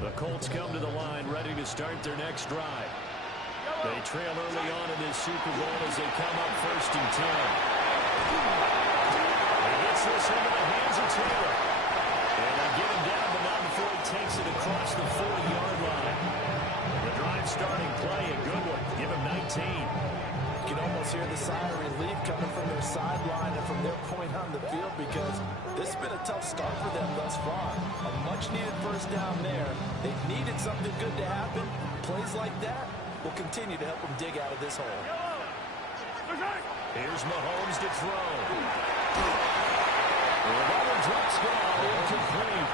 The Colts come to the line ready to start their next drive. They trail early on in this Super Bowl as they come up 1st and 10. He gets this into the hands of Taylor. And they get him down, but not before he takes it across the 40-yard line. The drive starting play, a good one. Give him 19. You can almost hear the sigh of relief coming from their sideline and from their point on the field, because this has been a tough start for them thus far. A much-needed first down there. They've needed something good to happen. Plays like that will continue to help them dig out of this hole. Here's Mahomes to throw. Another drop stop, incomplete.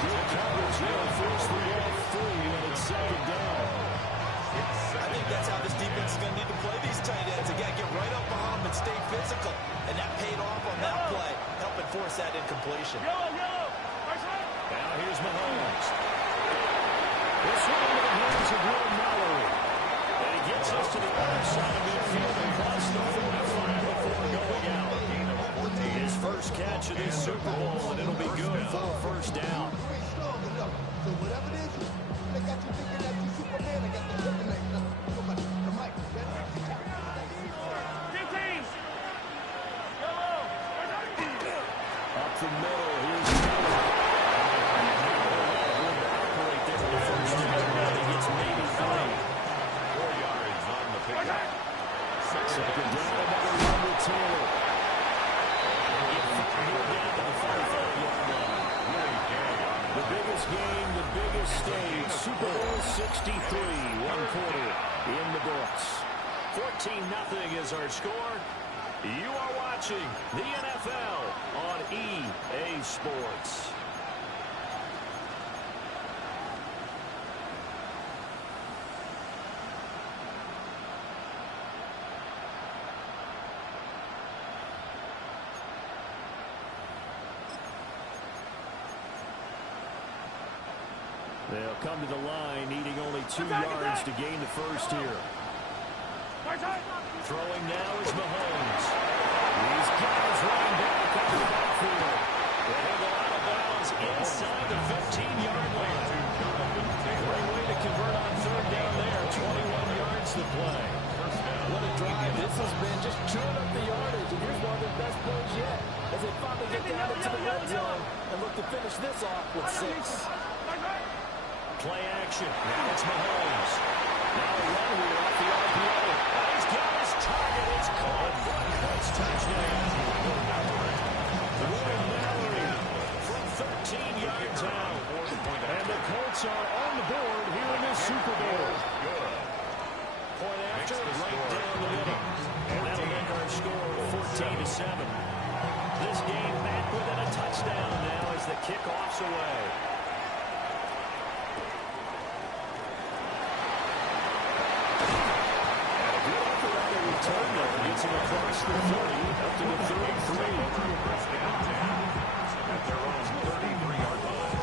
Good coverage here, force the ball free, and it's 2nd down. I think that's how this defense is going to need to play these tight ends. They got to get right up behind them and stay physical. And that paid off on that play, helping force that incompletion. Now here's Mahomes. This one into the hands of Will Mallory. And he gets us to the other side of midfield and across the 45 before going out. His first catch of this Super Bowl, and it'll be good for a first down. So whatever it is, they got you thinking that you Superman. They got the kryptonite. The mic. Up the middle, here's Taylor. Right there for the first down. He gets maybe 3. 4 yards on the pickup. 2nd down, another run with Taylor. Down to the 45-yard line. The biggest game, the biggest stage, Super Bowl 63, 1 quarter in the books. 14-0 is our score. You are watching the NFL on EA Sports. They'll come to the line, needing only 2 yards to gain the first here. Throwing now is Mahomes. He's got his running back on the backfield. But he'll go out of bounds inside the 15-yard line. Great way to convert on 3rd down there. 21 yards to play. What a drive this has been, just chewing up the yardage. And here's one of their best plays yet, as they finally get down into the red zone and look to finish this off with 6. Play action. Now it's Mahomes. Now a run here off the RPO. He's got his target. It's caught. Colts touchdown. Will Mallory from 13 yards out. And the Colts are on the board here in this Super Bowl. Point after, right down the middle. And that'll make our score 14-7. This game back within a touchdown now as the kickoff's away. Gets him across the 30, up to the 33. At their own 33-yard line.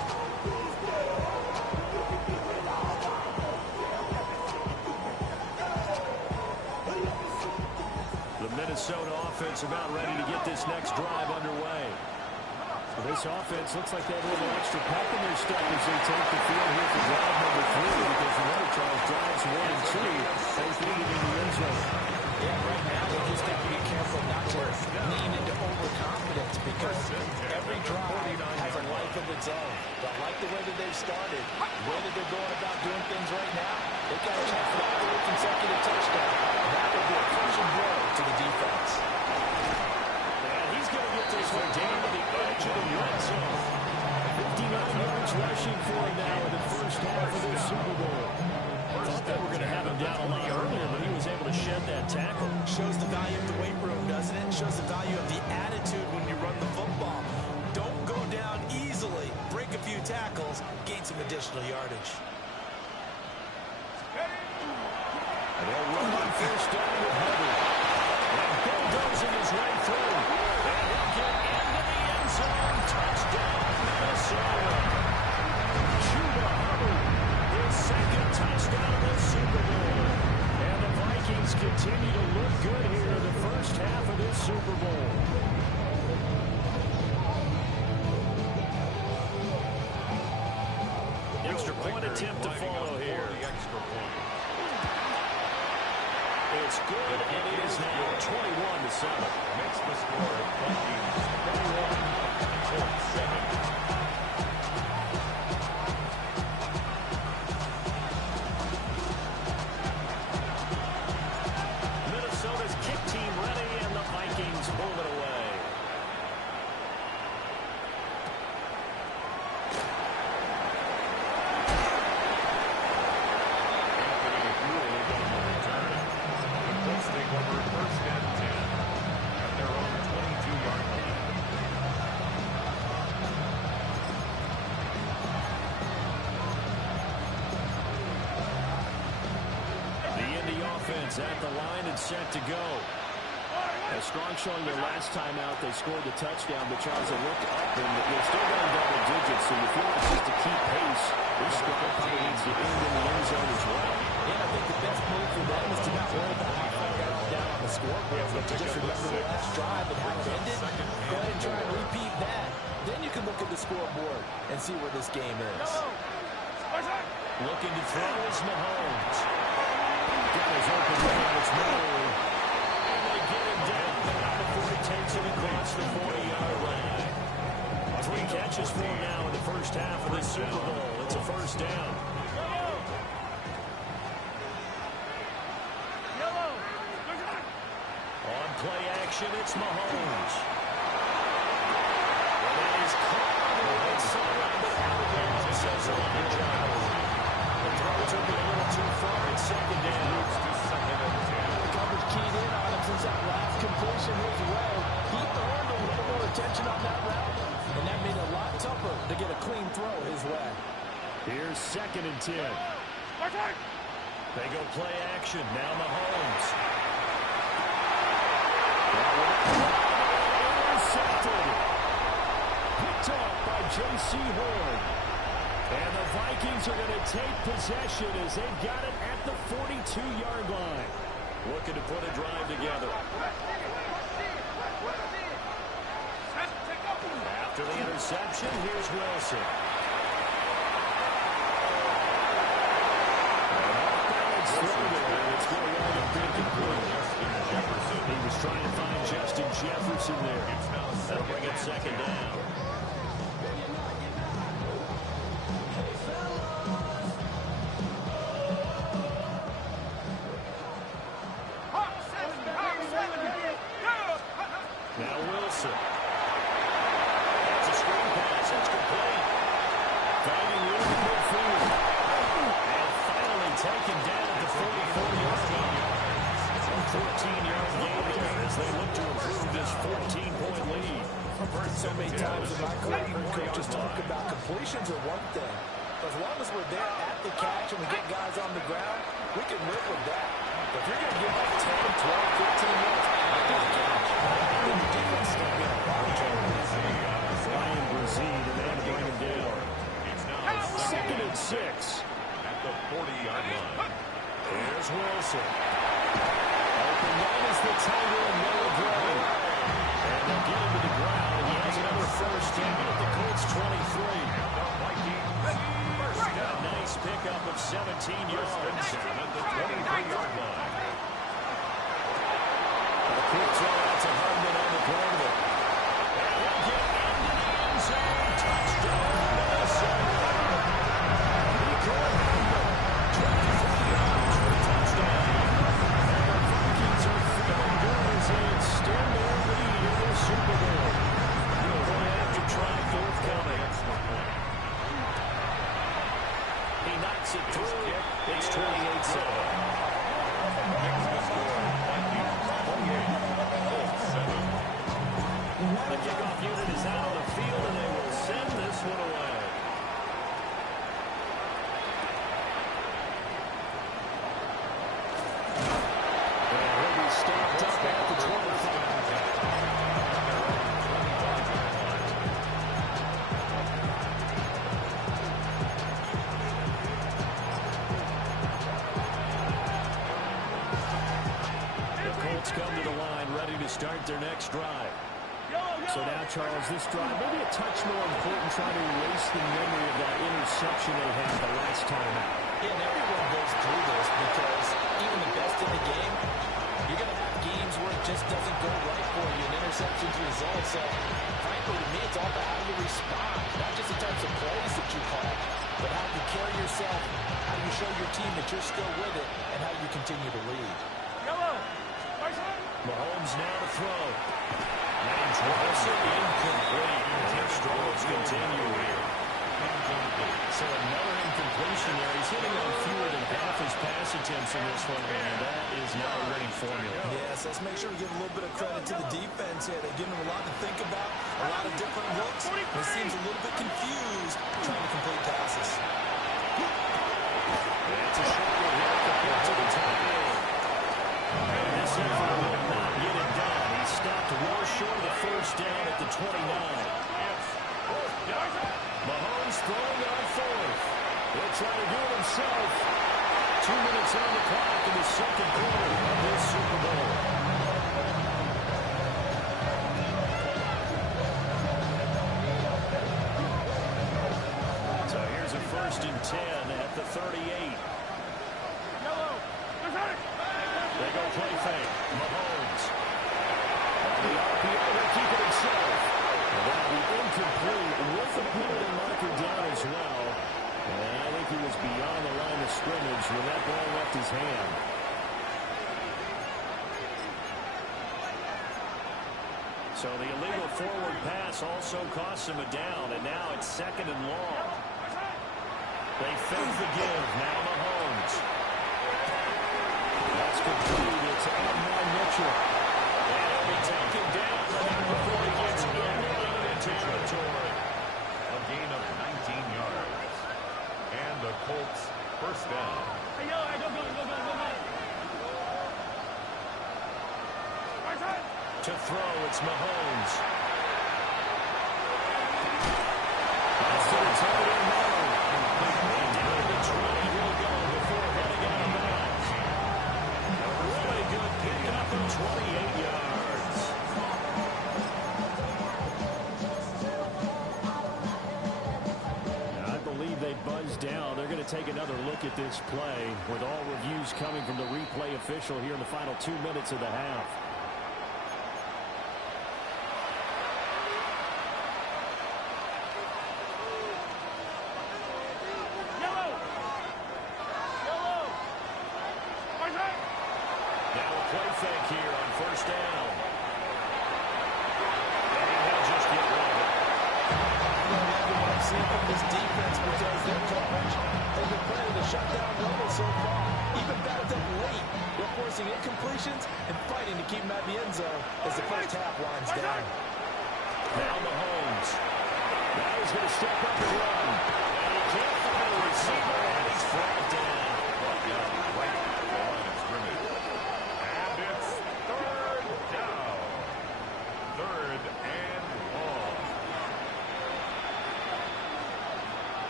The Minnesota offense about ready to get this next drive underway. Well, this offense looks like they have a little extra pep in their step as they take the field here for drive number 3, because remember, Charles, drives 1 and 2, they feed it in the end zone. Yeah, right now they just have to be careful not to lean into overconfidence, because every drive has a life of its own. But I like the way that they've started, the way that they're going about doing things right now. They've got a chance for that 3rd consecutive touchdown. That would be a crushing blow to the defense. And he's going to get this one down to the edge of the red zone. 59 yards rushing for him now in the first half of this Super Bowl. Thought they were going to have him down a lot earlier, but he was able to shed that tackle. Shows the value of the weight room, doesn't it? Shows the value of the attitude when you run the football. Don't go down easily. Break a few tackles, gain some additional yardage. And they'll run on first down with Hubbard. goes in his way through. And he'll get into the end zone. Touchdown, Minnesota. Chuba Hubbard, his second touchdown of the Super Bowl. And the Vikings continue to look good here in the first half of this Super Bowl. Extra point attempt to follow here. It's good, and it is now 21-7. Makes the score Vikings 21, Colts 7. Minnesota's kick team ready, and the Vikings move it away. At the line and set to go. A strong showing their last time out. They scored the touchdown, but Charles, they looked up and they're still down double digits, so you feel like just to keep pace, this squad probably needs to end in the end zone as well. Yeah, I think the best move for them is to not worry about how far they're all down on the scoreboard, but to just remember the last drive and how it ended. Go ahead and try and repeat that. Then you can look at the scoreboard and see where this game is. Looking to throw is Mahomes. Guys open man, it's Miller. And they get him down now before he takes him across the 40-yard line. 3 catches for him now in the first half of this Super Bowl. It's a first down. On play action, it's Mahomes. And that is caught on the right side, but out of bounds, says the line drive. The throw took it a little too far in second down. The coverage keyed in on him since that last completion his way. He earned a little more attention on that route, and that made it a lot tougher to get a clean throw his way. Here's 2nd and 10. They go play action. Now Mahomes. Intercepted. Picked off by J.C. Horn. And the Vikings are going to take possession as they've got it at the 42-yard line. Looking to put a drive together. After the interception, here's Wilson. It's going to wind up being complete. He was trying to find Justin Jefferson there. That'll bring up 2nd down. Now Wilson. That's a screen pass. It's complete. Finding room in midfield. And finally taken down at the 44-yard line. 14-yard gain there as they look to improve this 14-point lead. I've heard so many times in my career, coaches talk about completions are one thing. But as long as we're there at the catch and we get guys on the ground, we can live with that. But if you're going to give up 10, 12, 15 yards after the catch, then the defense is going to be in a lot of trouble. Ryan Brazil, the man to bring him down. 2nd and 6. At the 40-yard line. Here's Wilson. Open that is the tight end, Noah Gray. And they'll get him to the ground, and he has another first down at the Colts 23. A nice pickup of 17 yards. At the 23-yard line. A quick throw out to Hardman on the corner. And he'll get into the end zone. Touchdown, Minnesota. Nico Hardman, 23 yards for the touchdown. And the Vikings are feeling good as they extend their lead in the Super Bowl. Point after try forthcoming. He knocks it through. It's 28-7. The kickoff unit is out on the field, and they will send this one away. And he'll be stopped up at the 25. Colts come to the line ready to start their next drive. So now, Charles, this drive maybe a touch more important, trying to erase the memory of that interception they had the last time out. Yeah, and everyone goes through this because even the best in the game, you're going to have games where it just doesn't go right for you, and interceptions result. So, frankly, to me, it's all about how you respond, not just the types of plays that you call, but how you carry yourself, how you show your team that you're still with it, and how you continue to lead. Mahomes now to throw. Range was incomplete. Their struggles continue here. So another incompletion there. He's hitting on fewer than half his pass attempts in this one, and that is not a winning formula. Yes, let's make sure we give a little bit of credit to the defense here. They give him a lot to think about, a lot of different looks. He seems a little bit confused trying to complete passes. That's a short one here compared to the top end. And this effort will not get it done. He stopped well short of the first down at the 29. Mahomes throwing on fourth. He'll try to do it himself. 2 minutes on the clock in the second quarter of this Super Bowl. So here's a 1st and 10 at the 38. They go play fake. Mahomes. The RPO will keep it himself. And that'll be incomplete with the penalty marker down as well. And I think he was beyond the line of scrimmage when that ball left his hand. So the illegal forward pass also costs him a down, and now it's 2nd and long. They fake the give. Now Mahomes. That's complete. It's Adnan Mitchell. And he'll be taken down before he gets into enemy territory. A gain of 19 yards. And the Colts first down. To throw, it's Mahomes. That's to the tight end now. And down to the 20 he'll go before heading out of bounds. A really good pickup of 28 yards. Now, I believe they buzzed down. They're going to take another look at this play with all reviews coming from the replay official here in the final 2 minutes of the half. Here on 1st down. And he'll just get one. I'm loving what I'm seeing from this defense because their coverage has been playing the shutdown level so far. Even backed up late. They're forcing incompletions and fighting to keep them at the end zone as the first half winds down. Now Mahomes. Now he's going to step up and run. And he can't find a receiver, and he's flagged down. Right at the line of scrimmage. And it's 3rd down. 3rd and long.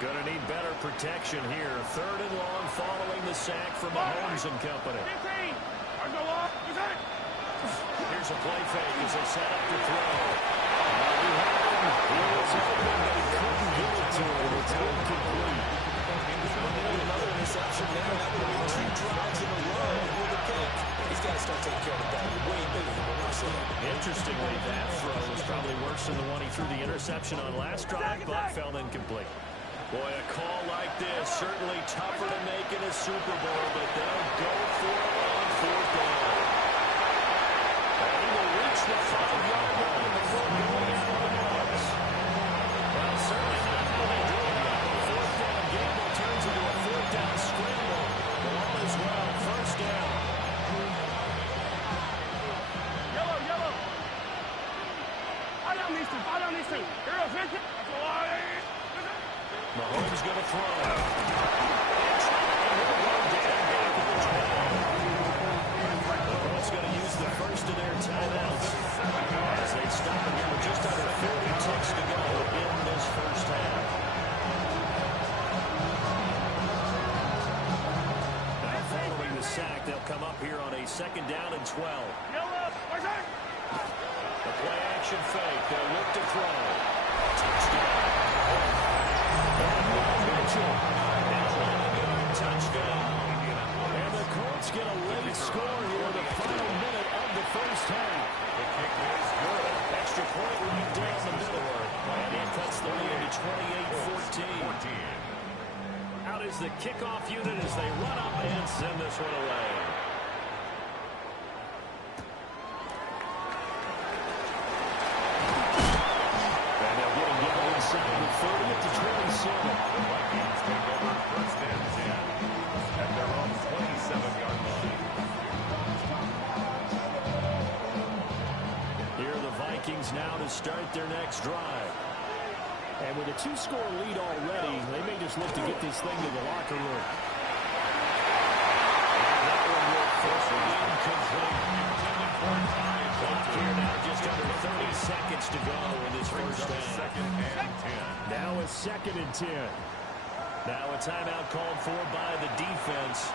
Going to need better protection here. 3rd and long following the sack from Mahomes and company. Here's a play fake as they set up to throw. He had him. He was open, but he couldn't get it to him. It's incomplete. Another interception there. That would be 2 drives in a row with a pick. He's got to start taking care of the ball way bigger than what we're seeing. Interestingly, that throw was probably worse than the one he threw the interception on last drive, but fell incomplete. Boy, a call like this, certainly tougher to make in a Super Bowl, but they'll go for it on 4th down. And he will reach the 5-yard line before going out of bounds. Well, certainly not going to be doing that. The 4th down gamble turns into a 4th down scramble. The ball as well, 1st down. Mahomes going to throw. The Colts going to use the first of their timeouts as they stop again with just under 30 ticks to go in this first half. Now following the sack. They'll come up here on a 2nd down and 12. The play action fake. They'll look to throw. Touchdown. Touchdown. And the Colts get a late score here in the final minute of the first half. The kick is good. Extra point right down the middle. And it cuts the lead to 28-14. Out is the kickoff unit as they run up and send this one away. And they'll get him down inside the 30 to 27. The Vikings take over 1st and 10 at their own 27-yard line. Here are the Vikings now to start their next drive. And with a 2-score lead already, they may just look to get this thing to the locker room. That one will force the incomplete. Clock here now just under 30 seconds to go in this first half. 2nd and 10. Now a 2nd and 10. Now a timeout called for by the defense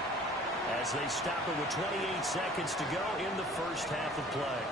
as they stop it with 28 seconds to go in the first half of play.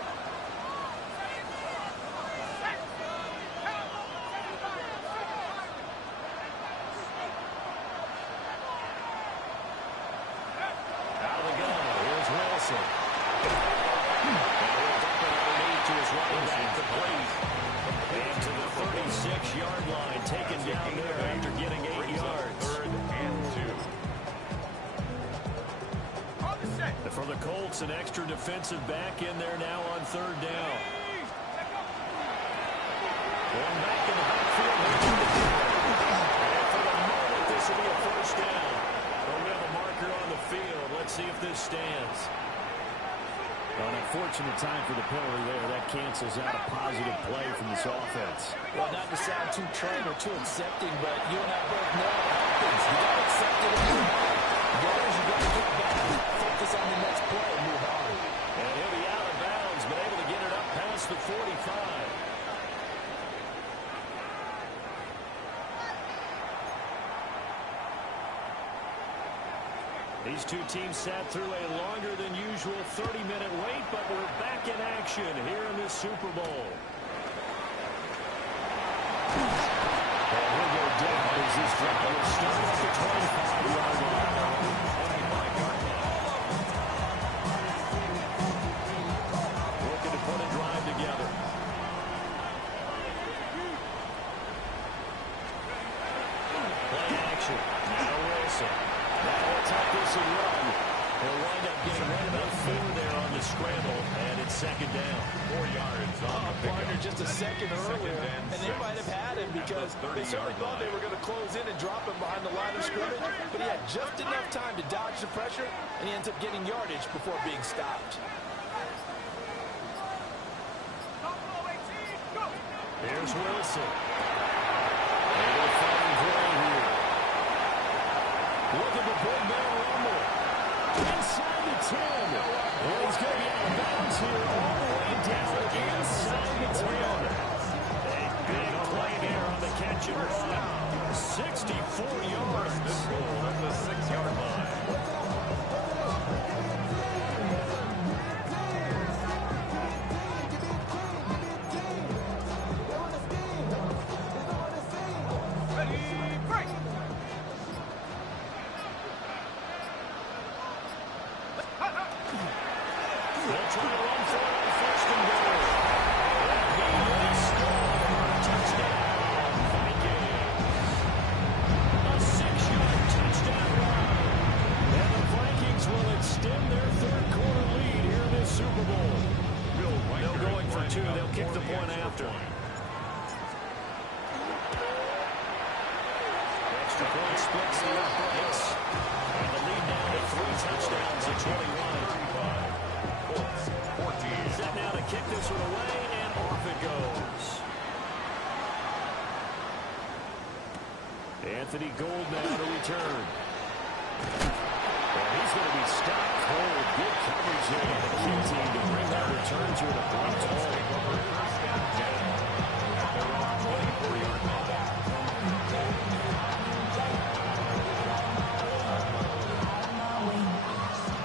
For the Colts, an extra defensive back in there now on 3rd down. Going back in the backfield. And for the moment, this will be a 1st down. But we have a marker on the field. Let's see if this stands. An unfortunate time for the penalty there. That cancels out a positive play from this offense. Well, not to sound too trained or too accepting, but you and I both know what happens. You got to accept it and move on. Guys, you got to get back, focus on the next play and move on. And he'll be out of bounds, but able to get it up past the 45. These two teams sat through a longer than usual 30-minute wait, but we're back in action here in this Super Bowl. And he'll go down as this drive will start at the 25-yard line. Looking to put a drive together. Play action. Now Wilson. Now let's have this and run. He'll wind up getting right about 4 there on the scramble, and it's 2nd down. 4 yards on the Partner just a second earlier, and they might have had him because they certainly thought they were going to close in and drop him behind the line of scrimmage, but he had just enough time to dodge the pressure, and he ends up getting yardage before being stopped. Here's Wilson. Able to find Gray here. Look at the big man rumble. Inside the 10. Well, he's going to be out of bounds here all the way down inside the 10. A big play there on the catch and run. 64 yards. This goal at the 6-yard line. They'll try to run for it on 1st and goal. He will score. Touchdown, Vikings. A 6-yard touchdown run. And the Vikings will extend their 3rd quarter lead here in this Super Bowl. They're going for 2. They'll kick the point after. Extra point splits the uprights. And the lead now to 3 touchdowns at 21. Set now to kick this one away, and off it goes. Anthony Gould now to return. And he's going to be stopped cold. Good coverage there by the key team to bring that return to an abrupt halt.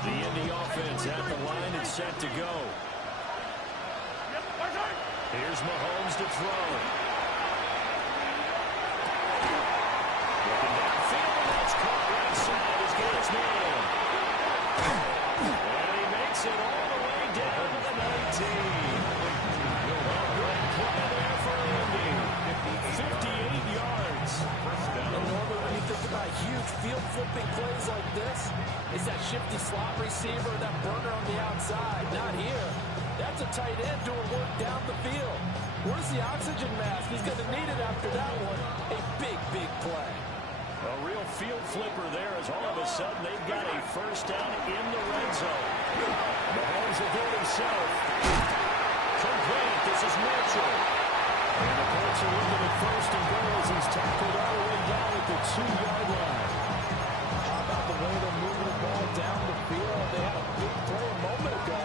The He's at the line and set to go. Here's Mahomes to throw. Looking downfield, and that's caught right side. He's got his man. And he makes it all the way down to the 19. A great play there for Andy. 58 yards. And normally when you think about huge field-flipping plays like this, it's that shifty slot receiver, that burner on the outside. Not here. That's a tight end doing work down the field. Where's the oxygen mask? He's going to need it after that one. A big, big play. A real field flipper there as all of a sudden they've got a first down in the red zone. Mahomes will do it himself. Complete. This is Mitchell. And the Colts are looking at first and goal as he's tackled all the way down at the 2-yard line. How about the way they're moving the ball down the field? They had a big play a moment ago.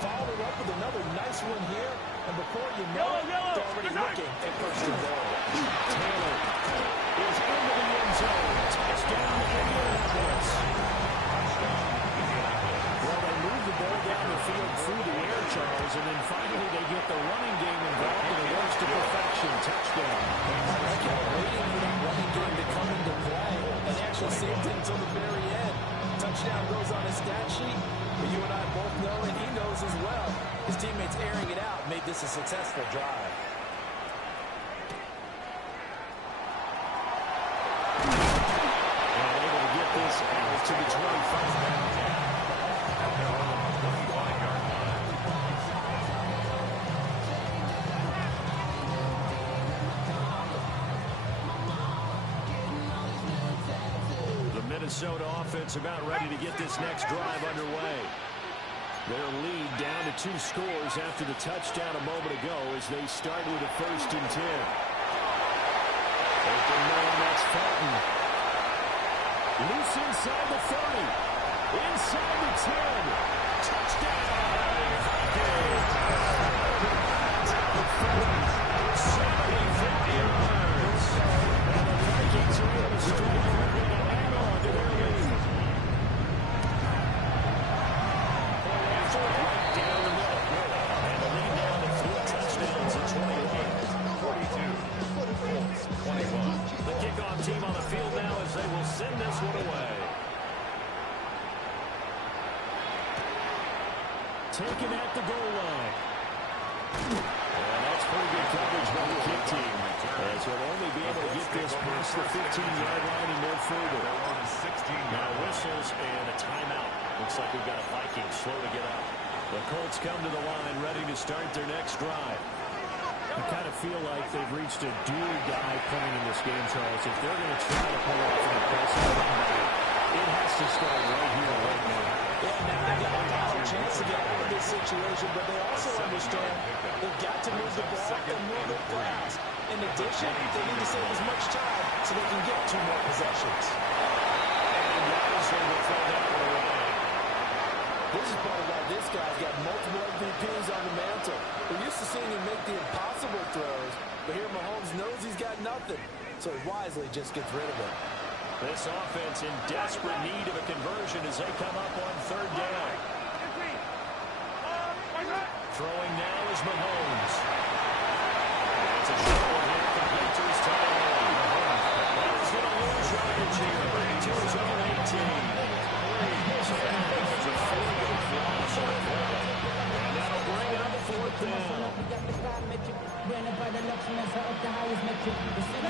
Followed it up with another nice one here. And before you know it, they're already looking at first and goal. Taylor is into the end zone. Touchdown, Indianapolis. Well, they move the ball down the field through the air, Charles, and then finally they get the running game involved and it works to perfection. Touchdown. I kept waiting for that running game to come into play and actually saved it until the very end. Touchdown goes on his stat sheet, but you and I both know, and he knows as well, his teammates airing it out made this a successful drive. And able to get this out to the 25. Minnesota offense about ready to get this next drive underway. Their lead down to 2 scores after the touchdown a moment ago as they start with a 1st and 10. Open man, that's Felton. Loose inside the 30. Inside the 10. Touchdown! Vikings! 75 yards. And the Vikings are able to strike quickly to hang on to their lead. After right down the middle. And the lead down to 3 touchdowns at 21. The kickoff team on the field now as they will send this one away. Taken at the goal line. And that's pretty good coverage by the kick team. As they'll only be able to get this past the 15-yard line and no further. Now whistles and a timeout. Looks like we've got a Vikings slow to get out. The Colts come to the line ready to start their next drive. I kind of feel like they've reached a do-or-die point in this game, Charles. If they're going to try to pull off an impressive comeback, it has to start right here, right now. Yeah, now they've got a chance to get out of this situation, but they also understand they've got to move the ball and move it fast. In addition, they need to save as much time so they can get 2 more possessions. And Robinson will throw that one away. This is part of why this guy's got multiple MVPs on the mantle. We're used to seeing him make the impossible throws, but here Mahomes knows he's got nothing, so he wisely just gets rid of it. This offense in desperate need of a conversion as they come up on 3rd down. Throwing now is Mahomes. It's a short one here, complete to his tight end. He's going to lose yardage here, back to his own 18. So that is a 4-yard loss on the play. And that'll bring up 4th down.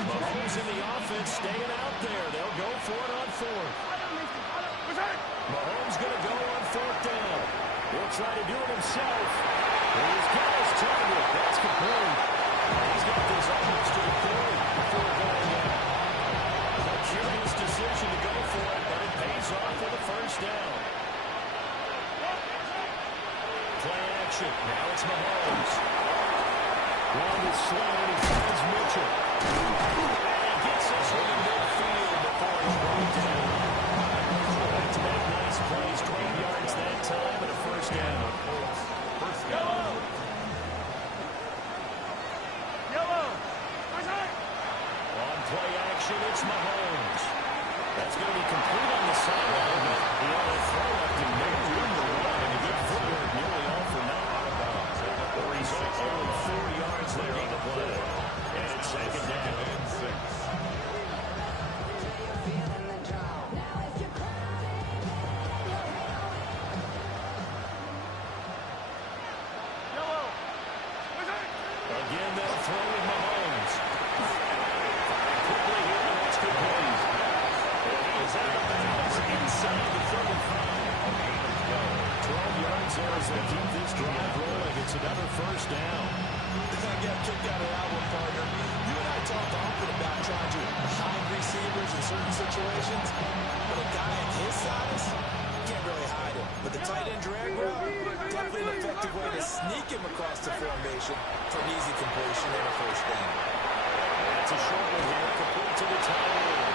Mahomes in the offense staying out there. They'll go for it on 4th. Mahomes going to go on 4th down. He'll try to do it himself. He's got his target. That's complete. He's got this almost to the 40 before going down. A curious decision to go for it, but it pays off with a 1st down. Play action. Now it's Mahomes. Long is slant, and he finds Mitchell. And he gets this one in midfield before he's brought down. Back-to-back nice plays, 20 yards that time, and a 1st down. First down. On play action, it's Mahomes. That's going to be complete on the sideline. He ought to throw up to make room to run, and he throw with Mahomes. Quickly here, that's complete. And he is out of bounds inside the 35. 12 yards there as they keep this drive rolling. It's another first down. I got kicked out of that one, partner. You and I talked often about trying to hide receivers in certain situations, but a guy at his size can't really hide him. But the tight end drag route, definitely an effective way to sneak him across the formation for an easy completion and a first down. That's a short one here, complete to the tight end.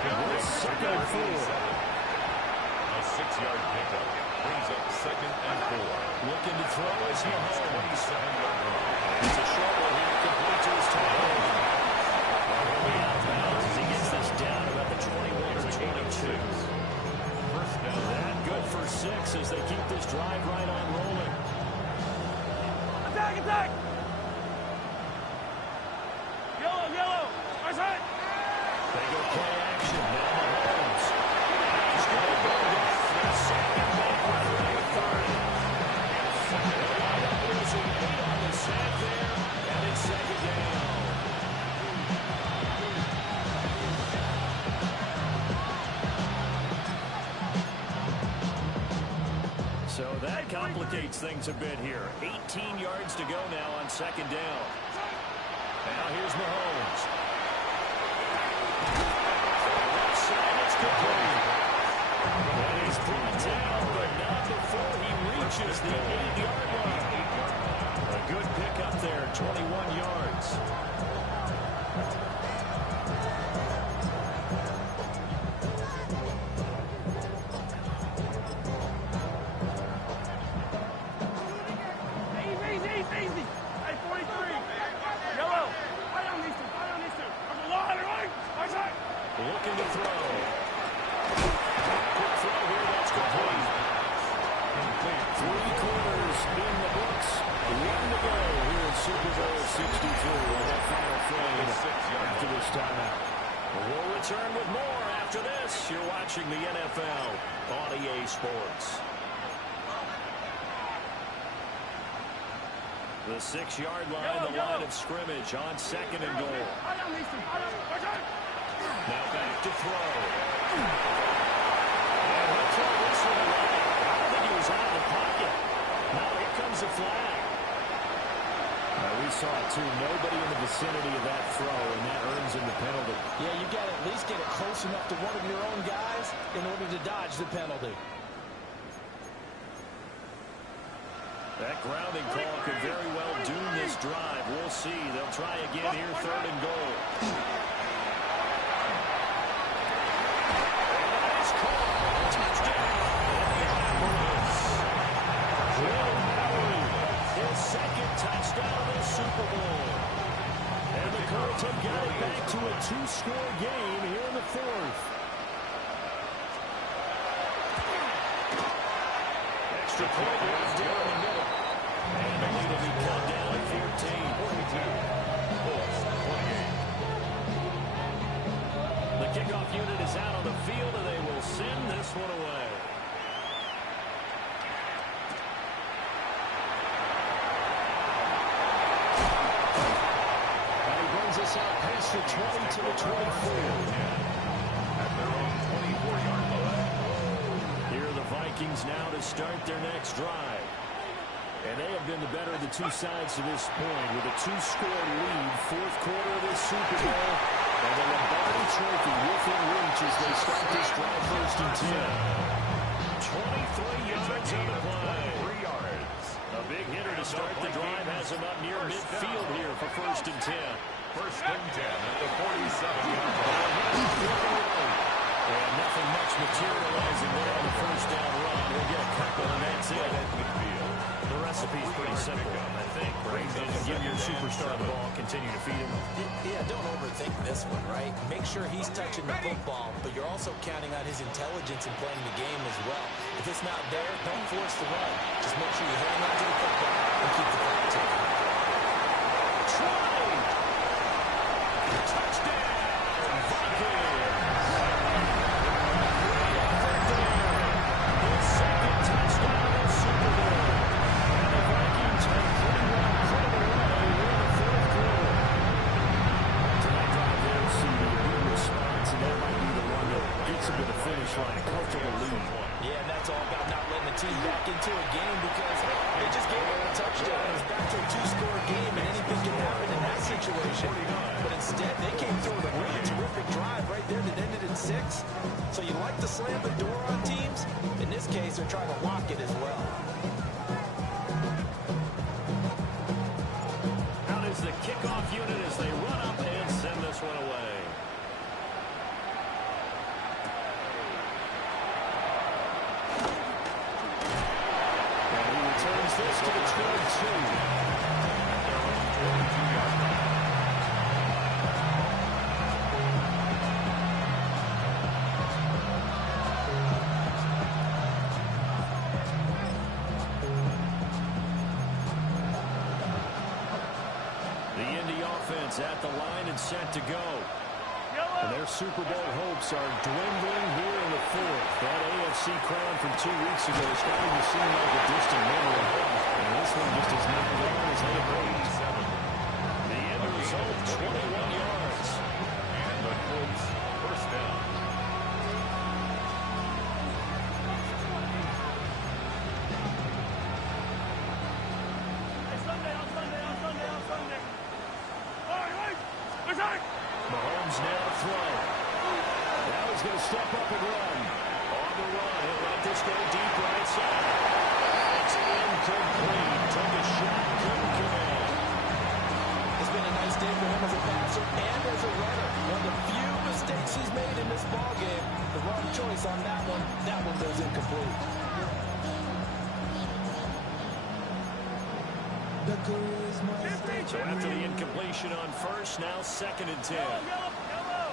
Mahomes second and 4. A 6-yard pickup brings up 2nd and 4. Looking to throw is Mahomes. 27-yard run. It's a short one here, complete to his tight end. He'll be out of bounds as he gets this down about the 21 or 22. First down. That good for 6 as they keep this drive right on rolling. Attack, attack! Yellow, yellow! Right side! They go play action. Now Mahomes. He's going to go back for the second back right around the 30. They'll wind up losing 8 on the sack there, and it's second down. So that complicates things a bit here. 18 yards to go now on second down. Now here's Mahomes. Left side, it's complete. And he's brought down, but not before he reaches the 8-yard line. A good pickup there, 21 yards. Easy! Hey, 43! Yellow! Right on these two! Right on these two! There's a lot of right! Right side! Looking to throw. Quick throw here, that's complete. 3 quarters in the books. 1 to go here at Super Bowl 62. With that final frame after this timeout. We'll return with more after this. You're watching the NFL on EA Sports. The 6-yard line, the line of scrimmage on second and goal. Right on these two! Right on! Right side! Now back to throw. And he'll throw this one away. I don't think he was out of the pocket. Now here comes the flag. We saw it too. Nobody in the vicinity of that throw, and that earns him the penalty. Yeah, you got to at least get it close enough to one of your own guys in order to dodge the penalty. That grounding call could very well doom this drive. We'll see. They'll try again here, third and goal. And that is called. Touchdown. Will Bowie, his second touchdown of the Super Bowl. And the Colts have got it back to a 2-score game here in the 4th. Extra point right down the middle. And the lead will be cut down at 14. 42. Colts, 28. The kickoff unit is out on the field, and they will send this one away. And he brings us out past the 20 to the 24. At their own 24-yard line. Here are the Vikings now to start their next drive. And they have been the better of the two sides to this point with a 2-score lead, 4th quarter of this Super Bowl. And the Lombardi Trophy within reach as they start this drive, 1st and 10. 23 yards on the play. 3 yards. A big hitter to start the drive has him up near midfield here for 1st and 10. 1st and 10 at the 47-yard line. And nothing much materializing there on the 1st down run. We'll get a couple, and that's it. The recipe's pretty simple, I think, right? Give your superstar the ball, continue to feed him. Yeah, don't overthink this one, right? Make sure he's touching the football, but you're also counting on his intelligence in playing the game as well. If it's not there, don't force the run. Just make sure you hang on to the football and keep the clock ticking. Try! Touchdown! Vikings! His second touchdown of the Super Bowl. And the Vikings have pretty well put it away touchdown, it was back to a two-score game, and anything can happen in that situation. But instead, they came through with a really terrific drive right there that ended in 6. So you like to slam the door on teams? In this case, they're trying to lock it as well. Out is the kickoff unit as they run up and send this one away. And he returns this to the 22. At the line and set to go. And their Super Bowl hopes are dwindling here in the 4th. That AFC crown from 2 weeks ago is starting to seem like a distant memory. And this one just is not gone as they approach. The end result, 21 yards. And the Colts first down. Mahomes now to throw. Now he's going to step up and run. On the run, he'll let this go deep right side. It's incomplete. Took a shot, couldn't connect. It's been a nice day for him as a passer and as a runner. One of the few mistakes he's made in this ballgame. The wrong choice on that one. That one goes incomplete. So after the incompletion on first, now 2nd and 10. Yellow.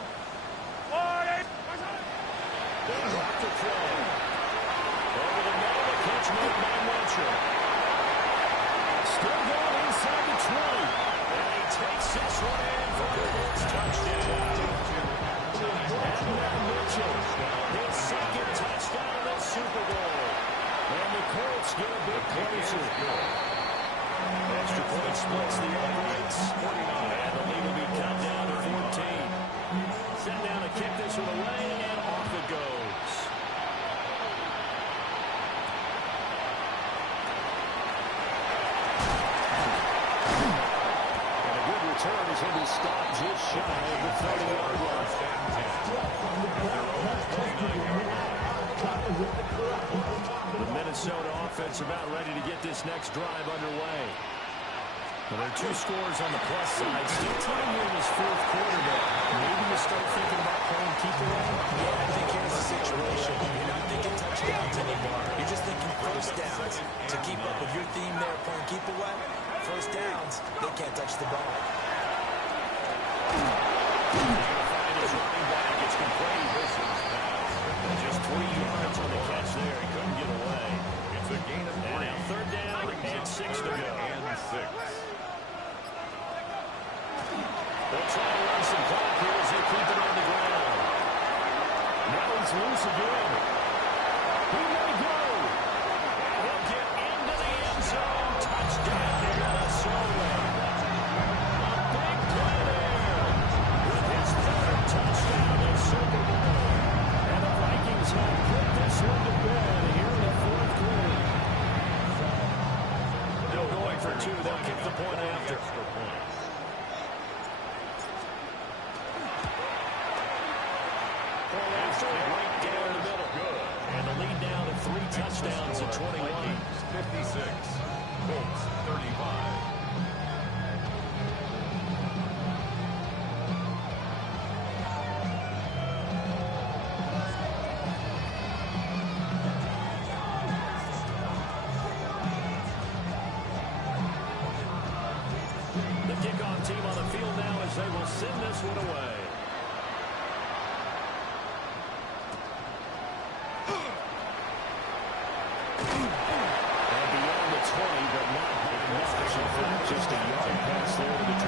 They drop the throw. Over the middle, the catch made by Mitchell. Still going inside the 20. And he takes this one in for a Colts touchdown. And now Mitchell, his 2nd touchdown in the Super Bowl. And the Colts get a bit closer. Extra point splits the uprights. 49. And the lead will be cut down to 14. Set down to kick this one away, and off it goes. And a good return is going to be stopped just shy of the 30-yard line. The Minnesota offense about ready to get this next drive underway. Well, there are 2 scores on the plus side. Still time here in this 4th quarter, but maybe you start thinking about playing keep away. Yeah, I think here's the situation. You're not thinking touchdowns anymore. You're just thinking first downs. To keep up with your theme there, playing keep away, first downs, they can't touch the ball. Find his running back. It's complete. Just 3 yards on the catch there. He couldn't get away. It's a gain of 3. And now 3rd down and 6 to go. And 6. They'll try to run some clock here as they keep it on the ground. Now he's loose again. He may go. And he'll get into the end zone. Touchdown to Minnesota. A big play there. With his 3rd touchdown in Super Bowl. And the Vikings have put this one to bed here in the 4th quarter. They're going for 2. They'll kick the point after. Right down the middle. And the lead now to 3 touchdowns at 21. 56. Colts 35. The kickoff team on the field now as they will send this one away. Just a yard pass there to the 21.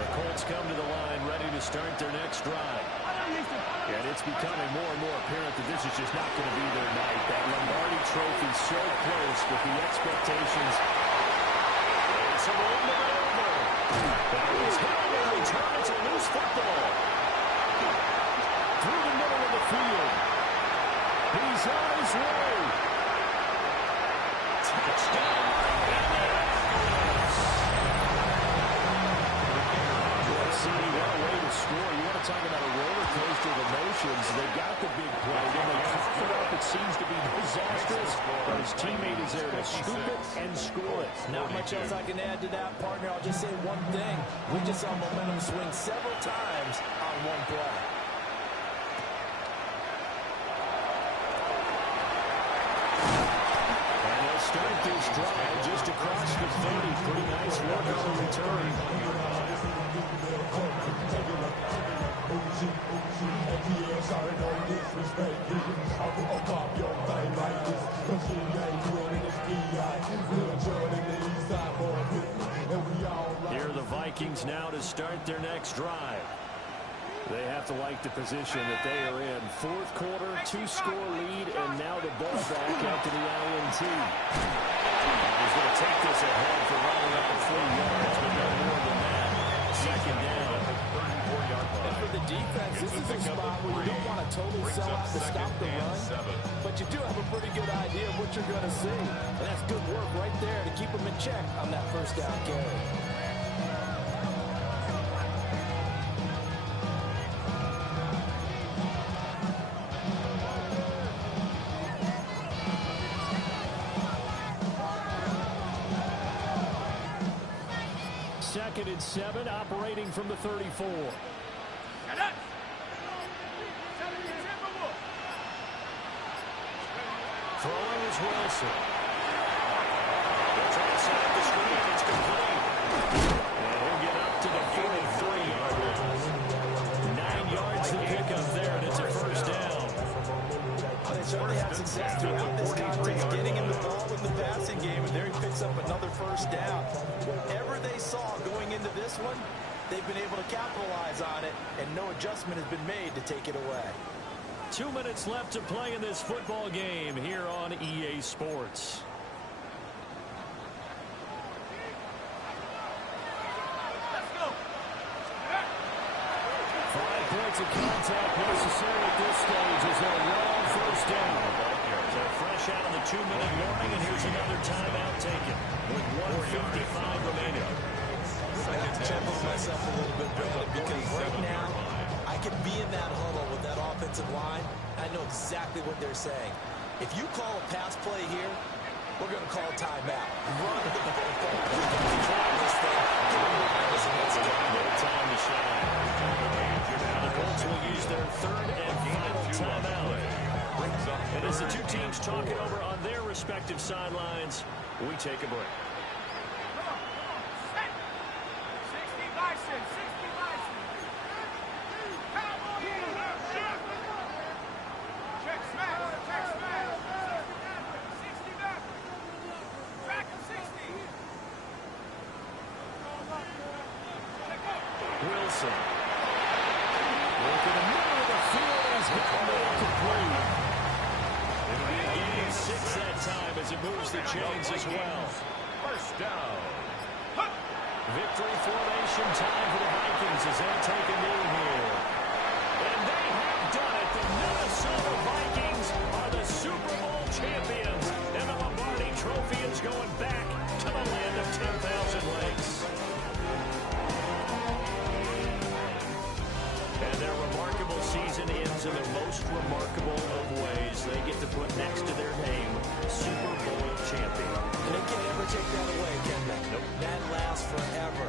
The Colts come to the line ready to start their next drive. And it's becoming more and more apparent that this is just not going to be their night. That Lombardi trophy so close, but the expectations. It's a roll to over. That was hit on the return. It's a loose football. through the middle of the field. He's on his way. Touchdown. See, what a way to score. You want to talk about a roller coaster of emotions. They got the big play. Then they cough it up. It seems to be disastrous. But his teammate is there to scoop it and score it. Not much else I can add to that, partner. I'll just say one thing. We just saw momentum swing several times on one play. And they'll start this drive just across the 30. Pretty nice work on the return. Here are the Vikings now to start their next drive. They have to like the position that they are in. Fourth quarter, 2-score lead, and now the ball back after the INT. He's going to take this ahead for right around 3 yards, but no more than that. Second down. And for the defense, this is a spot where you don't want to totally sell out to stop the run, but you do have a pretty good idea of what you're going to see. And that's good work right there to keep them in check on that first down carry. Second and 7, operating from the 34. Throwing is Wilson. They'll try to set up the screen. It's complete. And he'll get up to the 43-yard line. 9 yards to pick up there, and it's a first down. They certainly had success throughout this conference, getting him the ball in the passing game, and there he picks up another first down. Whatever they saw going into this one, they've been able to capitalize on it, and no adjustment has been made to take it away. 2 minutes left to play in this football game here on EA Sports. Let's go. 5 points of contact necessary at this stage as a long first down. So fresh out of the 2-minute warning, and here's another timeout taken with 1:55 remaining. I have to check with myself a little bit, because right now I could be in that huddle with that offensive line. I know exactly what they're saying. If you call a pass play here, we're going to call a timeout. Run the football. Control this thing. Let's go. No time to shine. The Colts will use their third and final timeout. And as the two teams talk it over on their respective sidelines, we take a break. 60 bison, 60 bison. Check smash, check smash. 60 back. Track of 60. Wilson. Work in the middle of the field. He's got it complete. It'll be a gain of 6 that time as it moves the chains as well. First down. Victory formation time for the Vikings as they take a knee here. And they have done it. The Minnesota Vikings are the Super Bowl champions. And the Lombardi Trophy is going back to the land of 10,000 lakes. And their remarkable season ends in the most remarkable of ways. They get to put next to their name, Super Bowl champion. And they can't ever take that away, can they? Nope. That lasts forever.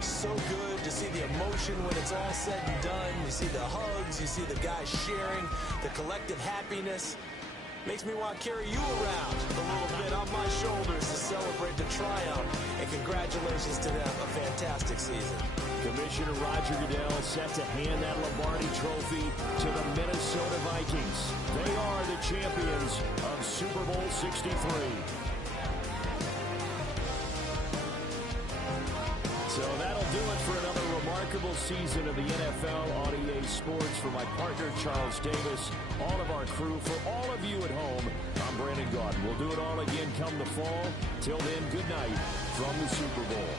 So good to see the emotion when it's all said and done. You see the hugs, you see the guys sharing, the collective happiness. Makes me want to carry you around a little bit on my shoulders to celebrate the triumph. And congratulations to them, a fantastic season. Commissioner Roger Goodell set to hand that Lombardi Trophy to the Minnesota Vikings. They are the champions of Super Bowl 63. So that'll do it for another remarkable season of the NFL on EA Sports. For my partner, Charles Davis, all of our crew, for all of you at home, I'm Brandon Gaudin. We'll do it all again come the fall. Till then, good night from the Super Bowl.